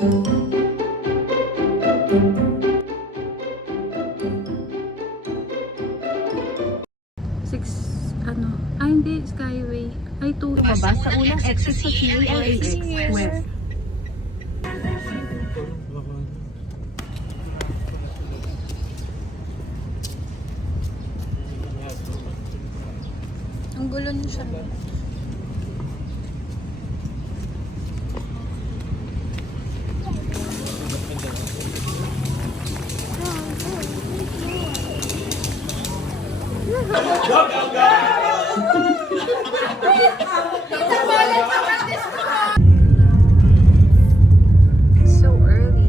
Hindi, Skyway. Ay, 2. Mabas sa unang exit sa CALAX West. Ang gulo niya siya. So early.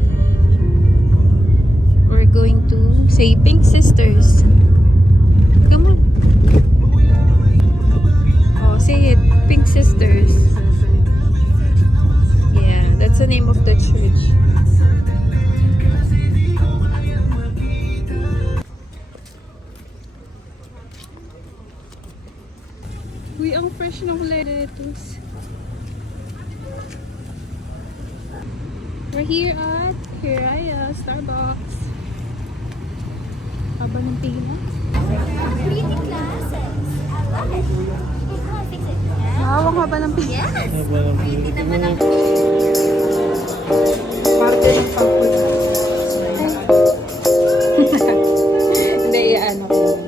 We're going to say Pink Sisters. Come on. Oh, say it. Pink Sisters. Yeah, that's the name of the church. Uy, ang fresh ng lettuce. We're here at Hiraya Starbucks. Haba ng pila. Pretty glasses. I love it. Okay, come on, fix it. Yeah. Wow, ang haba ng pila. Yes. Pretty naman ang Parte ng pagpunta. Hindi, ano ko.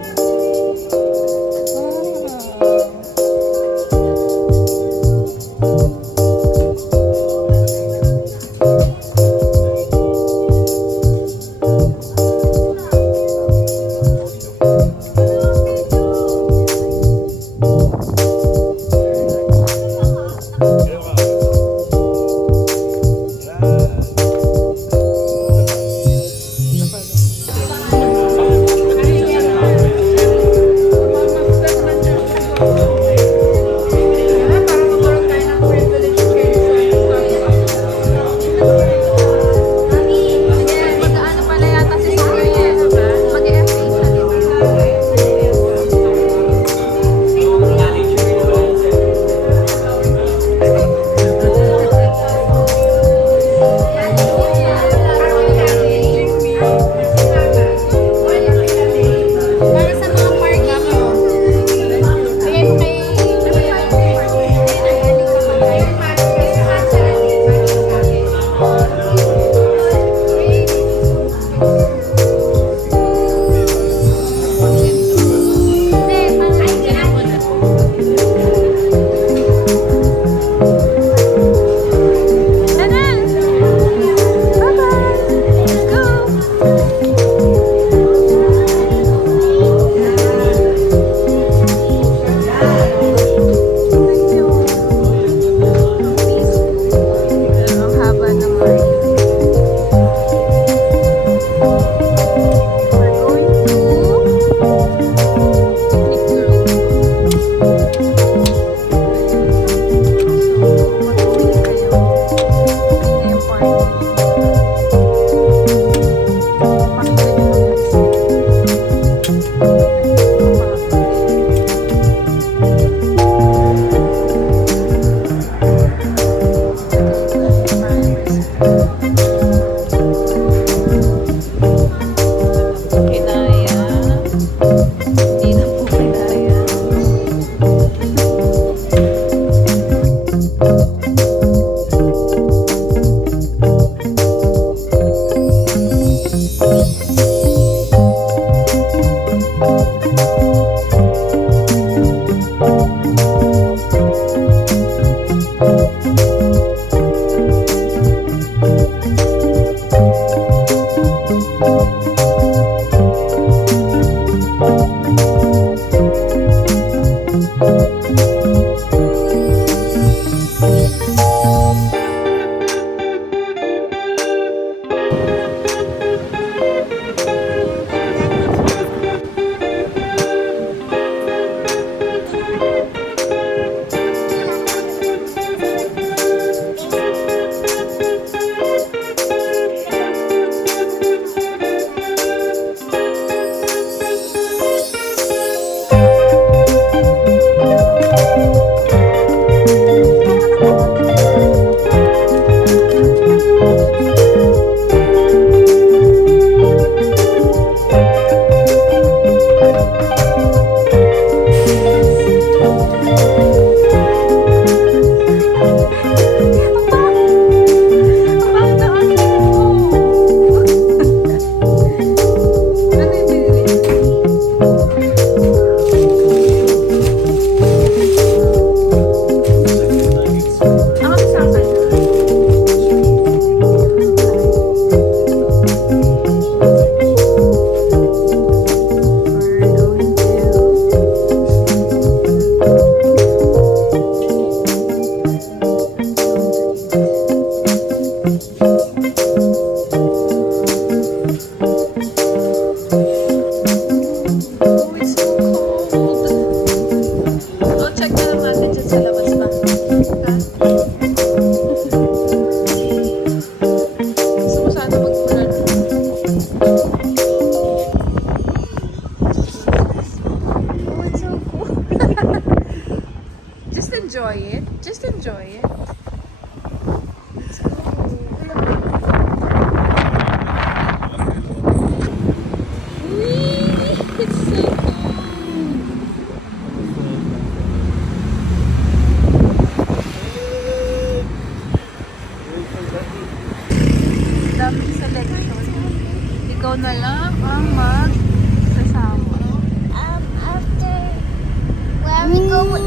Oh, it's so cold. Oh, check na lang natin dyan sa labas ba? Ha? Gusto ko sana magpunan. Oh, it's so cool. Just enjoy it. Just enjoy it. Let's go. Whee! It's so cool. Daming selection. Ikaw na lang ang magsasama. After where are we going?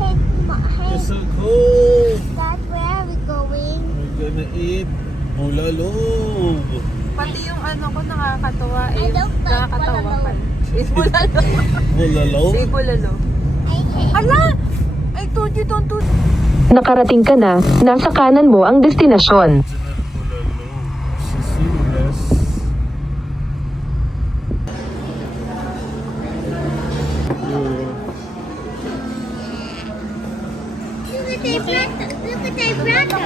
Hey, hey, It's so cold. Dad, where are we going? We're gonna eat bulalog. Pati yung ano ko nakakatawa I eh. don't like Nakakatawa bulalo. ka. Eh, bulalo. Bulalog? Say bulalo. I hate Ala! I told you don't do Nakarating ka na, nasa kanan mo ang destinasyon. Bulalog. Sisilas. Look at their brother. Look at their brother.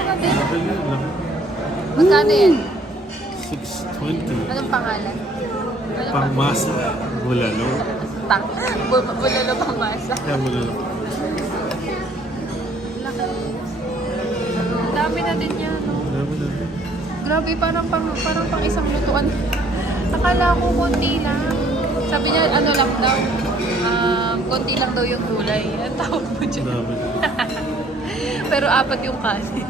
Magkano yan? 620. Anong pangalan? Anong Pangmasa. Bulalog. Bulalo pang masa. Kaya bulalog. Dami na din yan, no? Dami na. Grabe, parang pang isang lutuan. Akala ko konti lang. Sabi niya, ano lang daw, konti lang daw yung gulay. Ang tawag mo dyan. Dami. Pero apat yung kanin.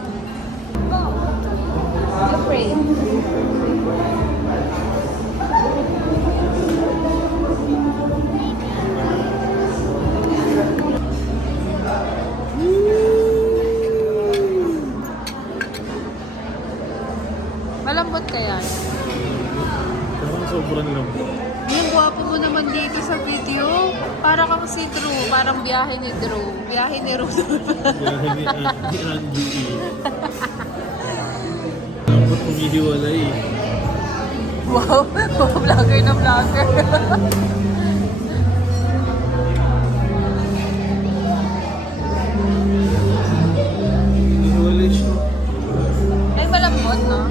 You pray. Malambot kaya. Parang sobrang lambot. Yung gwapo mo naman dito sa video. Para kang si Drew. Parang biyahe ni Drew. Biyahe ni Rudolph. Kaya ni Angie E. Lambot humihiwalay. Wow. Vlogger na vlogger. Humihiwalay siya. Ay, malambot, no?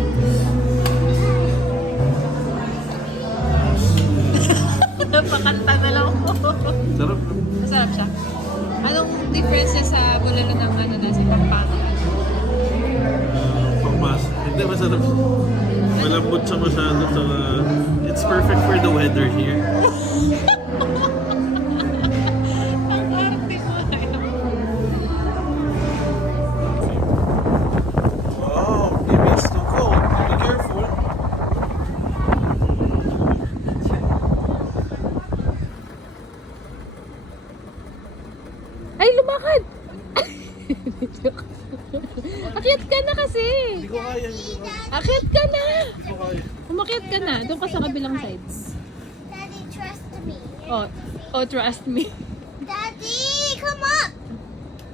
Napakanta na lang ako. Sarap. Masarap siya. Anong difference niya sa bulalo ng ano na sa Pampanga? Pangmasa. Hindi, masarap. Malambot siya masyado. It's perfect for the weather here. Ang arte mo. Wow, maybe it's too cold. Be careful. Ay, lumakad! Akyat ka na kasi! Hindi ko kaya. Hindi ko kaya. Akyat ka na! Hindi ko kaya. Umakyat ka na. Doon ka sa kabilang sides. Daddy, trust me. Oh, trust me. Daddy, come on.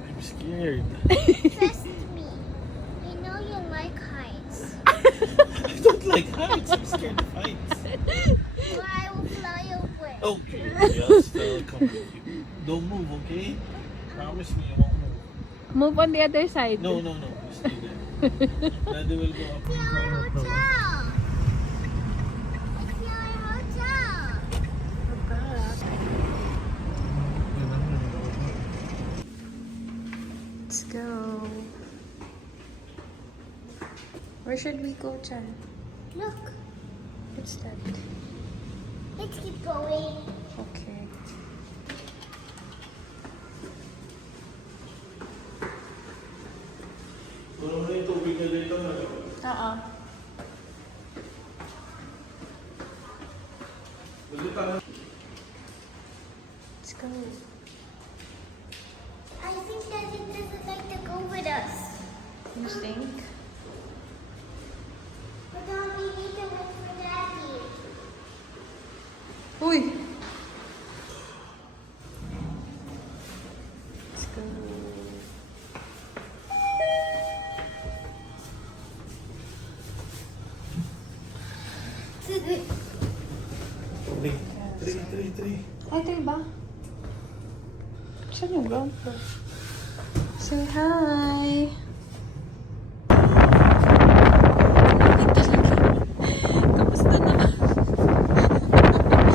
I'm scared. Trust me. I know you like heights. I don't like heights. I'm scared of heights. Or I will fly away. Okay, yes, I'll come with you. Don't move, okay? Promise me you won't move. Move on the other side. No, no, no. You stay there. Daddy will go up. It's our hotel. It's our hotel. Let's go. Where should we go, Chan? Look, What's that? let's keep going. Okay. Ano na yung tubig na dito na? Oo. Let's go. I think Daddy doesn't like to go with us. You think? But then we need to wait for Daddy. Uy! Let's go. Ay, ito ba? Saan yung ground floor? Say hi! Kamusta na?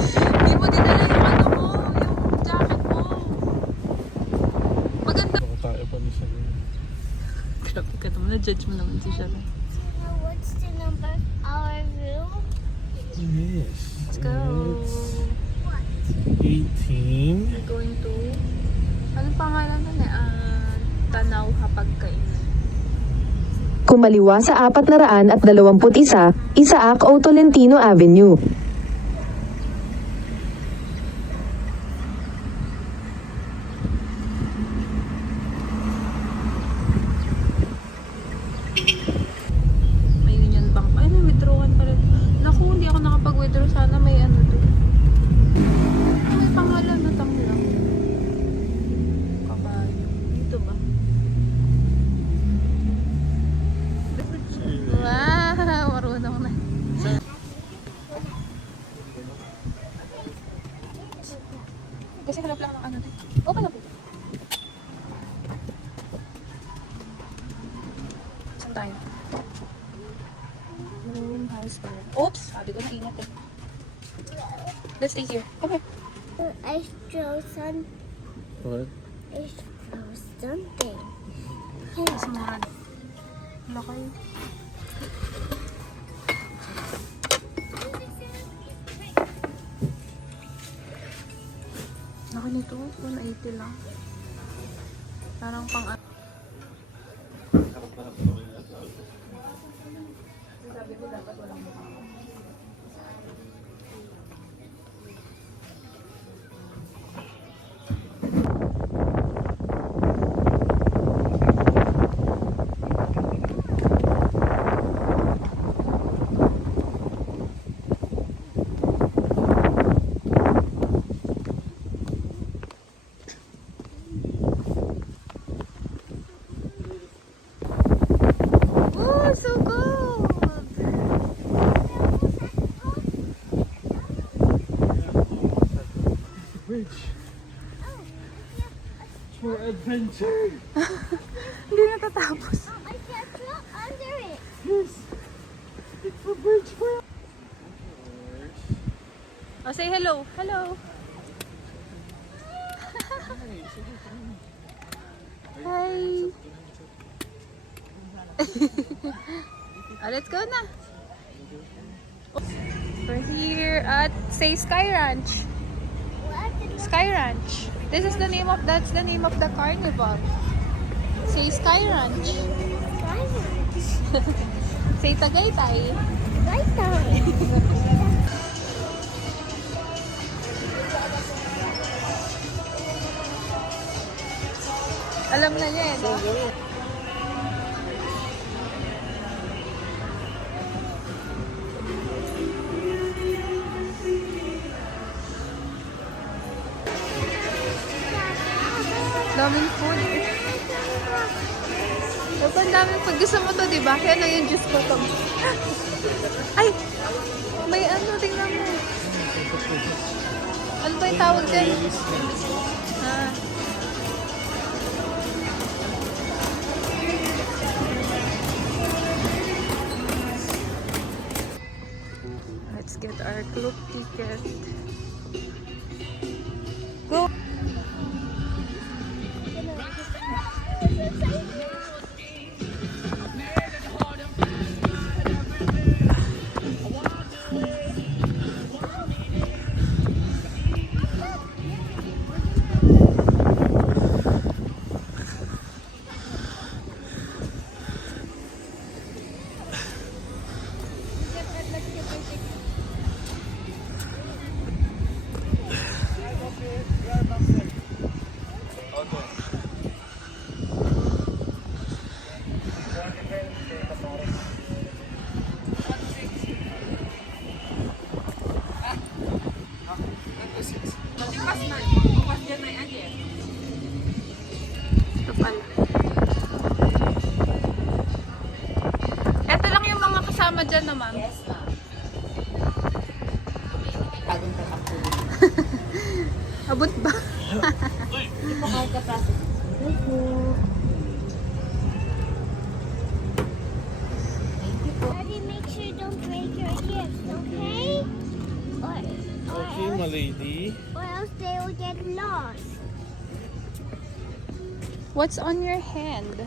Hindi mo dinala yung ano mo, yung jacket mo. Maganda. Baka tayo pa ni Sharon. Grabe ka naman, na-judge mo naman si Sharon. Now, what's the number of our room? Yes. Let's go. It's 18. We're going to... Ano pangalan nun eh? Tanaw Hapagkainan. Kumaliwa sa 421 Isaac O. Tolentino Avenue. May Union Bank. Ay, may withdrawan pala. Naku, hindi ako nakapag-withdraw. Sana may ano doon. May pangalan na lang. Kabayo. Dito ba? Wow! Marunong na. Kasi hanap lang ng ano doon. Open na po. Saan tayo? Room house bar. Oops! Sabi ko na ingat eh. Let's stay here. Come here. I chose something. What? I chose something. Mas mga laki. Laki nito. 180 lang. Parang pang ano. Sabi ko dapat walang mukha. Oh, so cool! Bridge. For adventure. Hindi natatapos. I can't look under it. Yes. It's a bridge for. Oh, say hello. Hello. Hi. Let's go na. We're here at say Sky Ranch. What? Sky Ranch. This is the name of that's the name of the carnival. Say Sky Ranch. Say Tagaytay. Right down. Alam na niya eh, no? Daming food. Dapat ang daming food. Gusto mo to, di ba? Kaya na yung juice ko to. Ay! May ano, tingnan mo. Ano ba yung tawag dyan? Ah. Let's get our group ticket. Go! Ito pala. Ito lang yung mga kasama dyan naman. Yes, ma'am. Bagong tatak po. Abot ba? Daddy, make sure you don't break your hips, okay? Okay, my lady. Or else they will get lost. What's on your hand?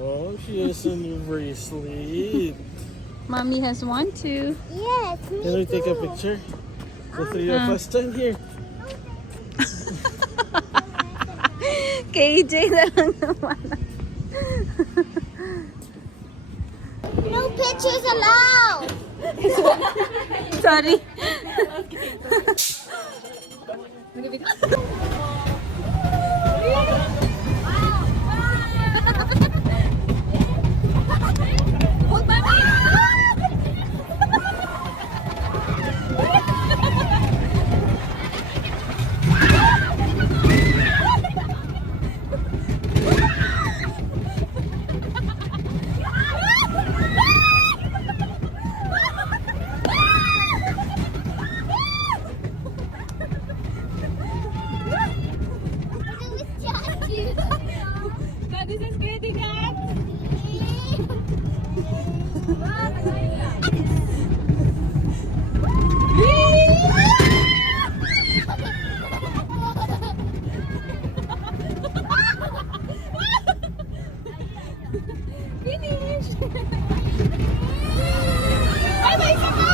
Oh, she has a new bracelet. Mommy has one too. Yes, me Can we take a too. picture? The three of us stand here. KJ na lang naman. No pictures allowed. Sorry. Daddy's a scaredy cat. Finish. Ay, may isa pa!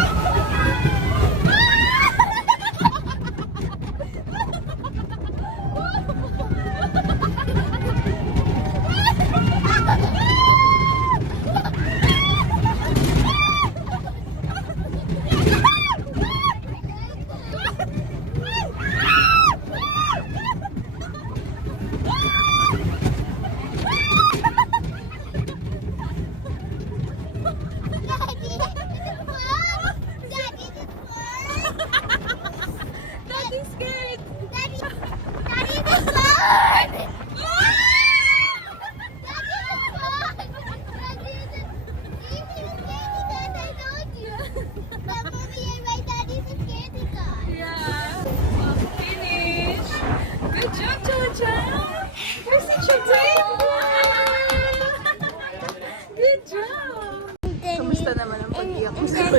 Daddy's scared. Daddy, Daddy, the sun. Daddy, I told you. But mommy and my daddy's a scaredy cat. Yeah. Finish. Good job, Jojo. You're such a brave one. Good job. Kamusta naman ang pag-iyak mo sa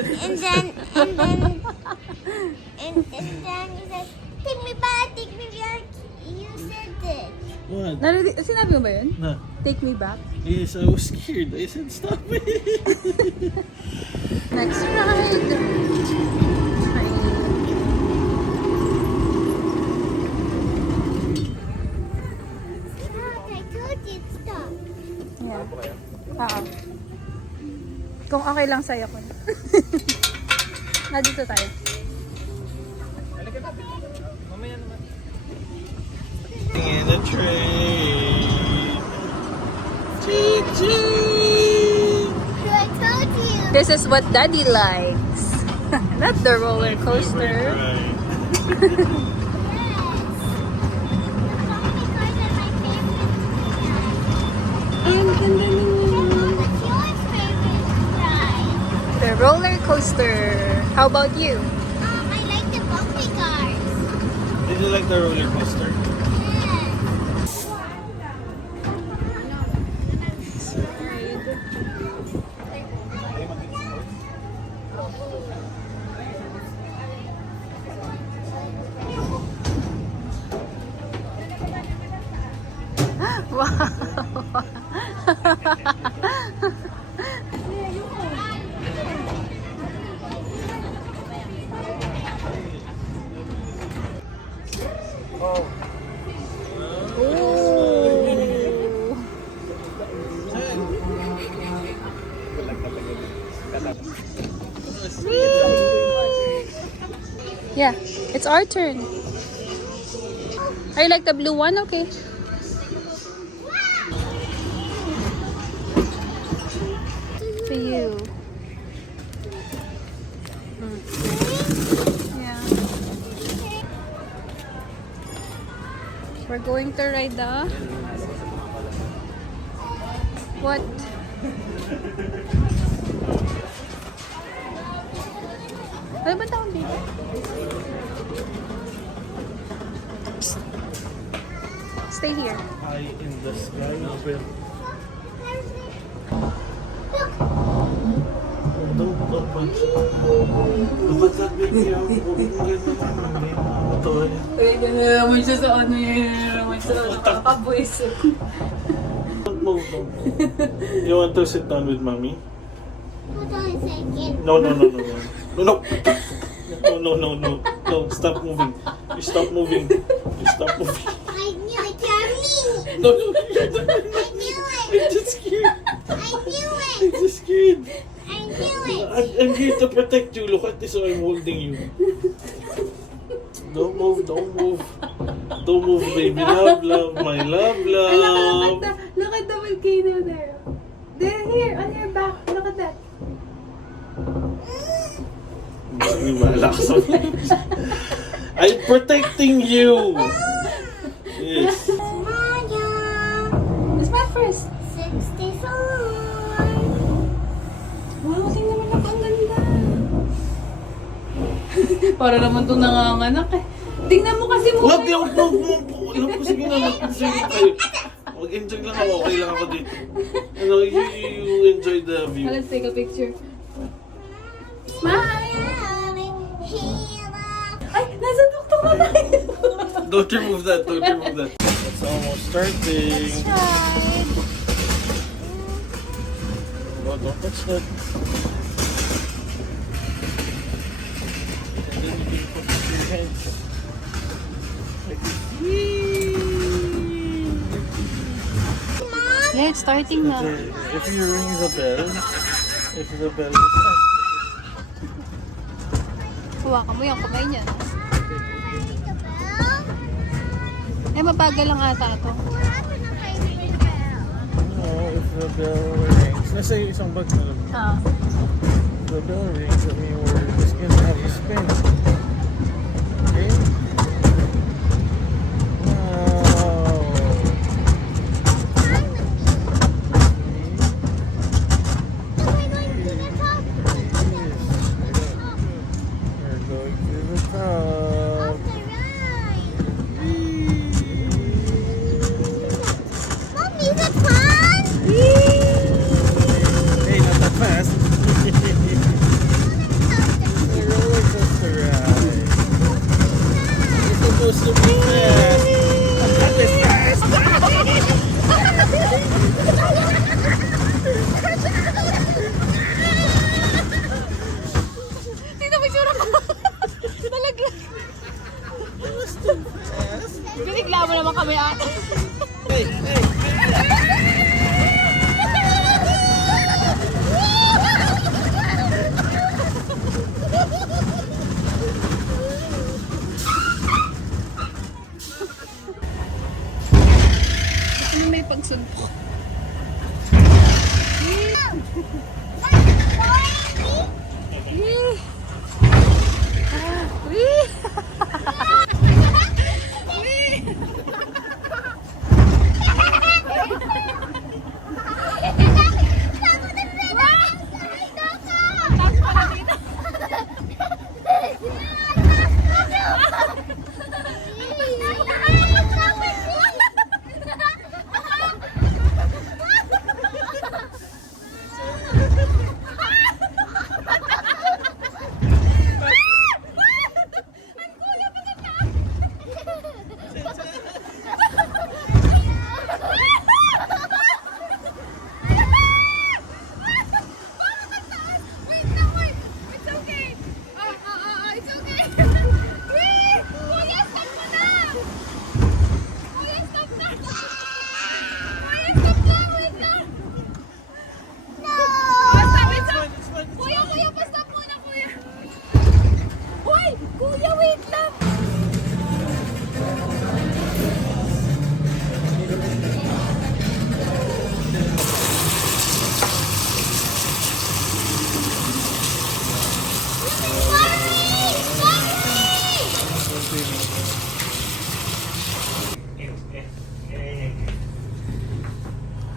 And then he said, take me back, you said it. What? Sinabi mo ba yun? Nah. Take me back. Yes, I was scared. I said, stop it. Next ride. Stop, I told you to stop. Yeah. Oo. Kung okay lang sa'yo ko. Dito tayo. In the train. Chee I told you. This is what Daddy likes. Not the roller coaster. Right. Yes. The zombie cars are my favorite. What's your favorite ride? The roller coaster. How about you? I like the bumpy cars. Did you like the roller coaster? Yes. Oh. Ooh. Yeah, it's our turn. I like the blue one, okay. To you. Yeah. We're going to ride the... What? Ano ba tawag dito? stay here. High in the sky. Don't punch. Dapat that baby ako. Ito Ay, naman siya sa ano yun. Naman siya sa nakakabuiso. Don't move. You want to sit down with mommy? Hold on a second. No. No, stop moving. You stop moving. I knew it, Jeremy. No. I knew it. I'm just scared. I knew it. I'm just scared. I knew it. I'm here to protect you. Look at this, so I'm holding you. Don't move, baby. Love, my love. Look at the volcano there. There, here, on your back. Look at that. Sige, bahala ka sa I'm protecting you. Yes. Maya. Smile first. 64. Wow, tingnan mo na ang ganda. Para naman itong nanganganak eh. Tingnan mo kasi mo. Wag mo. Sige na, mag-enjoy kayo. Mag-enjoy lang ako. Okay lang ako dito. You enjoy the view. Let's take a picture. Smile! Ay, nasa tuktok na tayo. Don't remove that. It's almost starting. No, don't touch that. And then you can put your hands. Like Yeah, it's starting na. if you ring the bell is Hawakan mo yung kamay niya. Eh, mabagal lang ata ito. if the bell rings. Let's say isang bag na lang. Ah. If the bell rings, I mean we're just gonna have a spin. Okay? Wow. We're going to the top. Mommy, is it fun? Hey, not that fast. The roller coaster ride. It's supposed to be fast. Not this fast. Tingnan mo yung tsura ko. Nalaglag. Binigla mo naman kami ate. Hey. Ano may pagsuntok?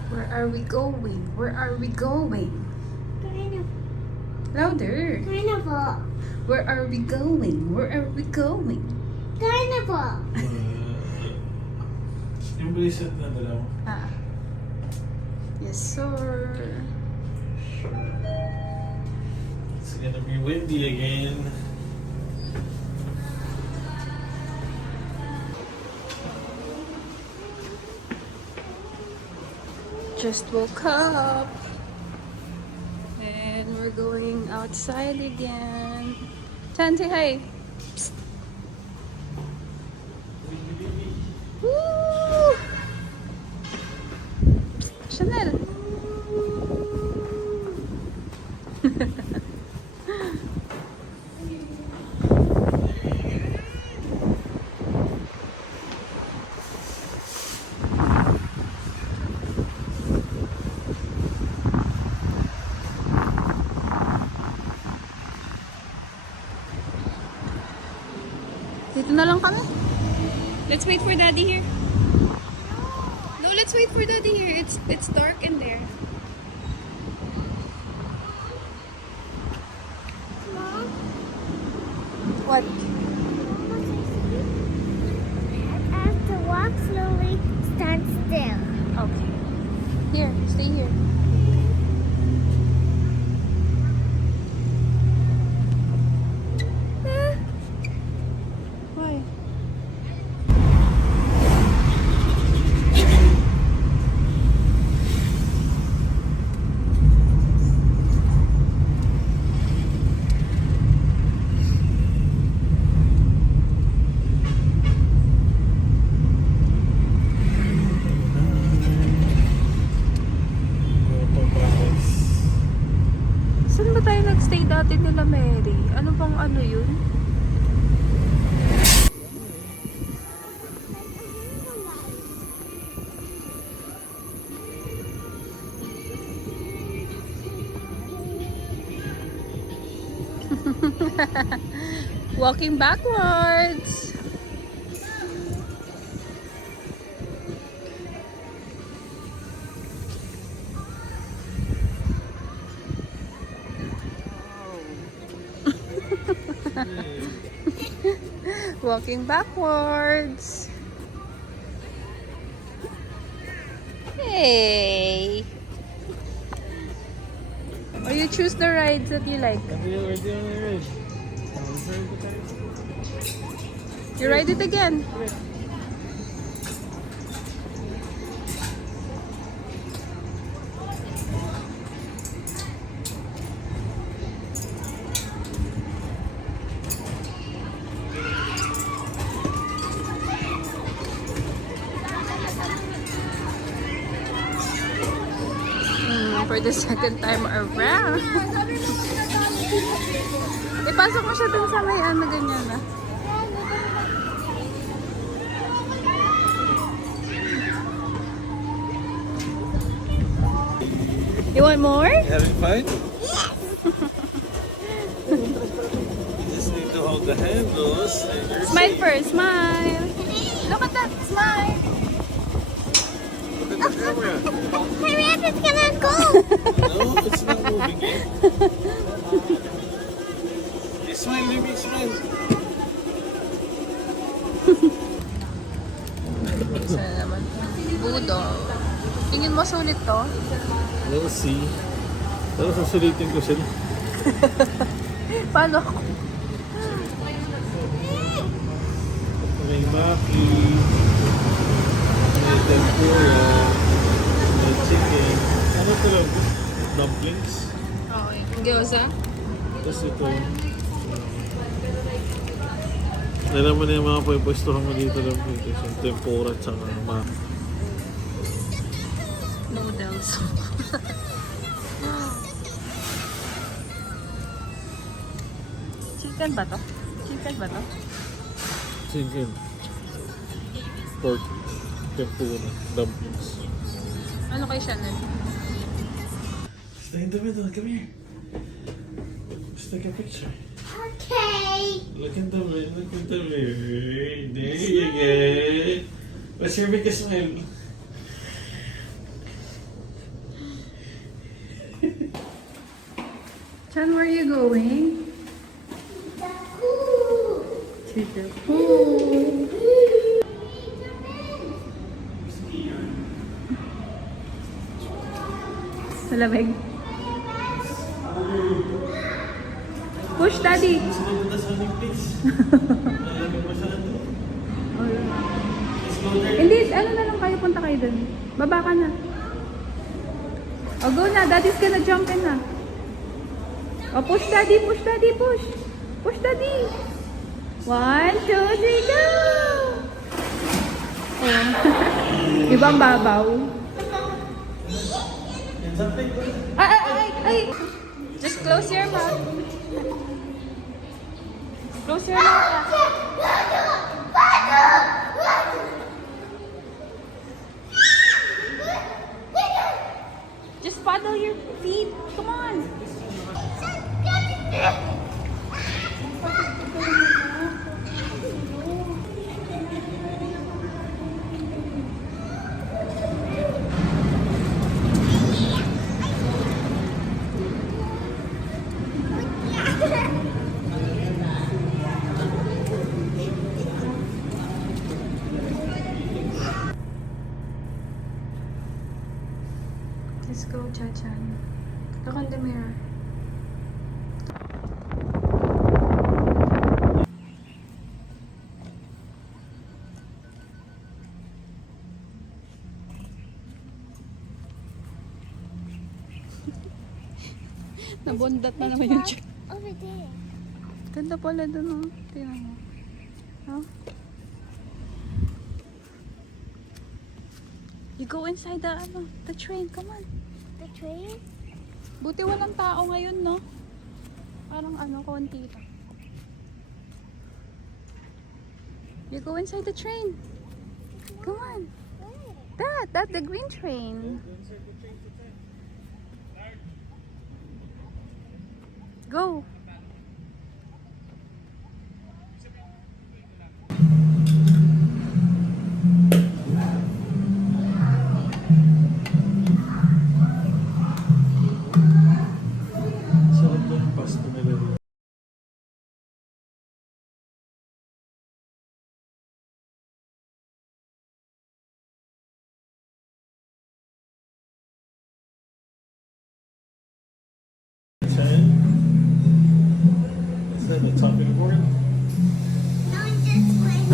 Where are we going? Where are we going? Louder. Carnival. Where are we going? Where are we going? Carnival. Yung bracelet na dala mo. Ah. Yes, sir. It's gonna be windy again. Just woke up. And we're going outside again. Chan, say hi. Psst. Woo! Psst, Chanel. Dito na lang kami. Let's wait for Daddy here. No, let's wait for Daddy here. It's dark in there. Mom, What? I have to walk slowly, stand still. Okay. Here, stay here. Why? Saan ba tayo nagstay dati nila Mary? Ano bang ano yun? Walking backwards. Walking backwards. Hey. Or you choose the rides that you like. You ride it again. For the second time around. Ipasok mo siya dun sa may ano ganyan na. You want more? Having fun? You just need to hold the handles and you're Smile safe. first, smile. Look at that, smile. Look at the camera. Hurry up, it's gonna go. No, it's not moving yet. Hey, smile, baby, smile. Sana naman. Budo. Tingin mo sulit to? We'll see. Pero susulitin ko sila. Paano ako? May maki, may tempura, may chicken. Ano ito lang? Dumplings. Okay. Gyoza? Tapos ito. Alam mo na yung mga pwestuhan mo dito lang dito. Yung tempura at saka maki. Noodles. Chicken ba to? Chicken ba to? Chicken. Pork. Tempura. Dumplings. Ano kay Chanel? Stay in the middle. Come here. Let's take a picture. Okay. Look in the mirror. Look in the mirror. There you go. What's your biggest smile? Chan, where are you going? The pool. To the pool. Malamig. Push, daddy. Sunod na sa new place. Malamig masyado. Let's go there. Hindi, ano na lang kayo, punta kayo dun. Baba ka na. O, go na. Daddy's gonna jump in na. O, push, daddy, push, daddy, push. Push, daddy. 1, 2, 3, go! Oh. Ibang babaw. Ay! Just close your mouth. Close your mouth. Just paddle your feet. Come on. Let's go, Chachan. Look on the mirror. Nabundat na naman yung check. Over there. Ganda pala dun, oh. Tingnan mo. Huh? You go inside the train. Come on. The train? Buti walang tao ngayon, no? Parang konti lang. You go inside the train. Come on. That's the green train. Go. Sarap na yung pasta nila rin. Is that the topping board? No, it's just playing.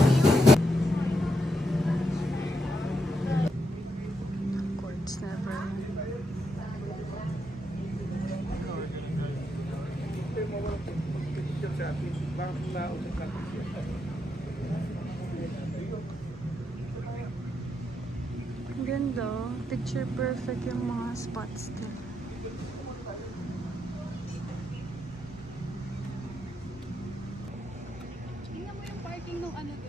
Quartz never. Ang ganda. Picture perfect yung mga spots din. Tingnan mo yung parking nung dito.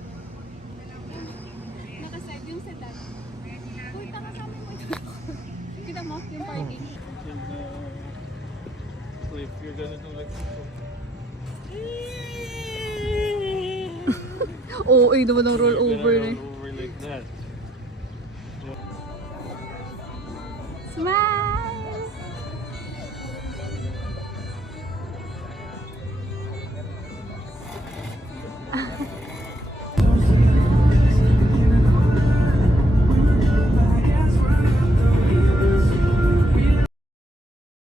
Nakaside yung sedan. Uy, tanga sa amin mo ito. Kita mo yung parking. So if you're gonna do like Oo, ay naman ang roll you're over gonna na. roll over like that. Smile!